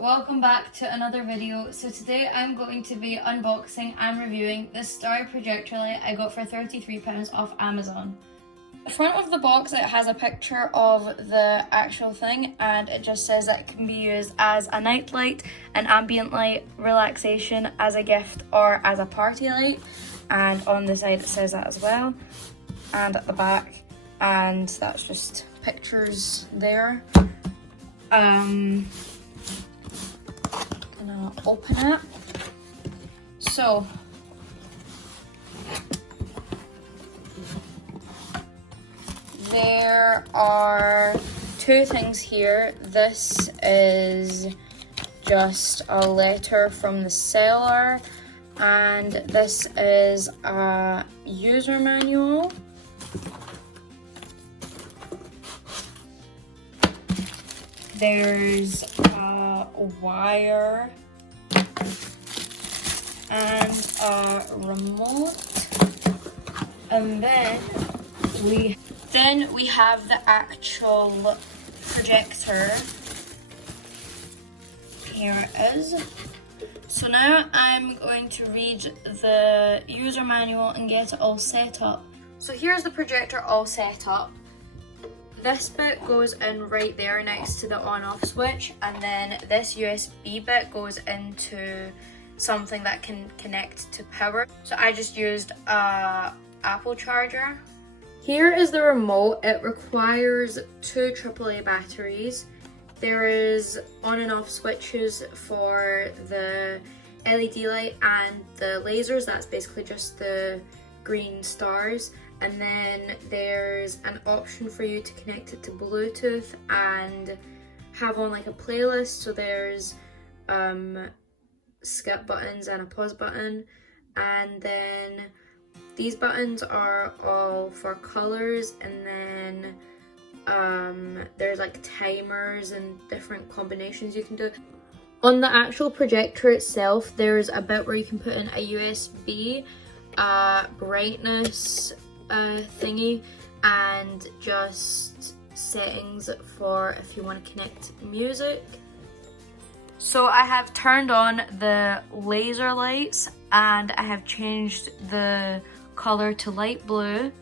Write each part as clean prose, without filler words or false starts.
welcome back to another video. So today I'm going to be unboxing and reviewing this Starry projector light I got for £33 off Amazon. The front of the box, it has a picture of the actual thing, and it just says that it can be used as a night light, an ambient light, relaxation, as a gift, or as a party light. And on the side it says that as well, and at the back, and that's just pictures there. Gonna open it. So there are two things here. This is just a letter from the seller, and this is a user manual. There's a wire and a remote, and then we have the actual projector. Here it is. So now I'm going to read the user manual and get it all set up. So here's the projector all set up. This bit goes in right there next to the on-off switch, and then this USB bit goes into something that can connect to power. So I just used a Apple charger. Here is the remote. It requires two AAA batteries. There is on and off switches for the LED light and the lasers. That's basically just the green stars. And then there's an option for you to connect it to Bluetooth and have on like a playlist. So there's skip buttons and a pause button, and then these buttons are all for colors, and then there's like timers and different combinations you can do. On the actual projector itself, there's a bit where you can put in a USB, brightness thingy, and just settings for if you want to connect music. So I have turned on the laser lights and I have changed the color to light blue,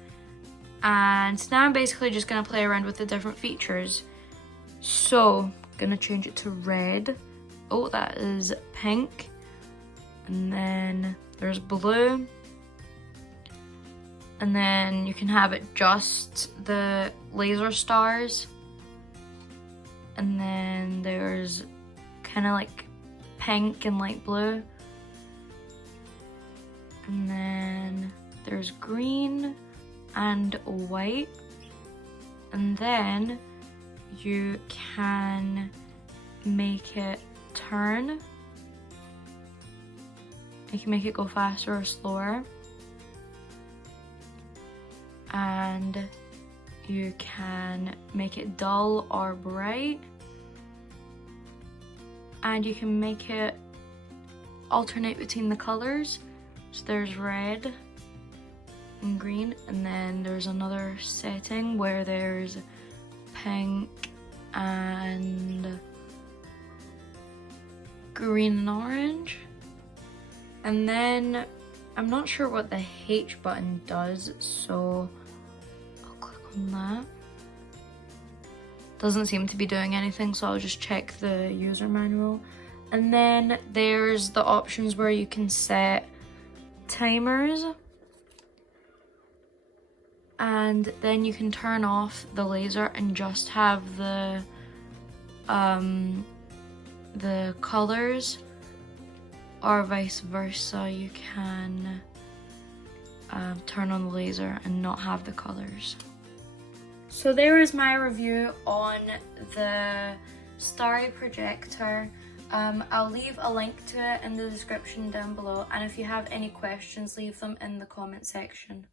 and now I'm basically just going to play around with the different features. So I'm going to change it to red. Oh, that is pink, and then there's blue. And then you can have it just the laser stars. And then there's kind of like pink and light blue. And then there's green and white. And then you can make it turn. You can make it go faster or slower. And you can make it dull or bright, and you can make it alternate between the colors. So there's red and green, and then there's another setting where there's pink and green and orange. And then I'm not sure what the H button does, so on that. Doesn't seem to be doing anything, so I'll just check the user manual. And then there's the options where you can set timers, and then you can turn off the laser and just have the colors, or vice versa. You can turn on the laser and not have the colors. So there is my review on the Starry projector. I'll leave a link to it in the description down below, and if you have any questions, leave them in the comment section.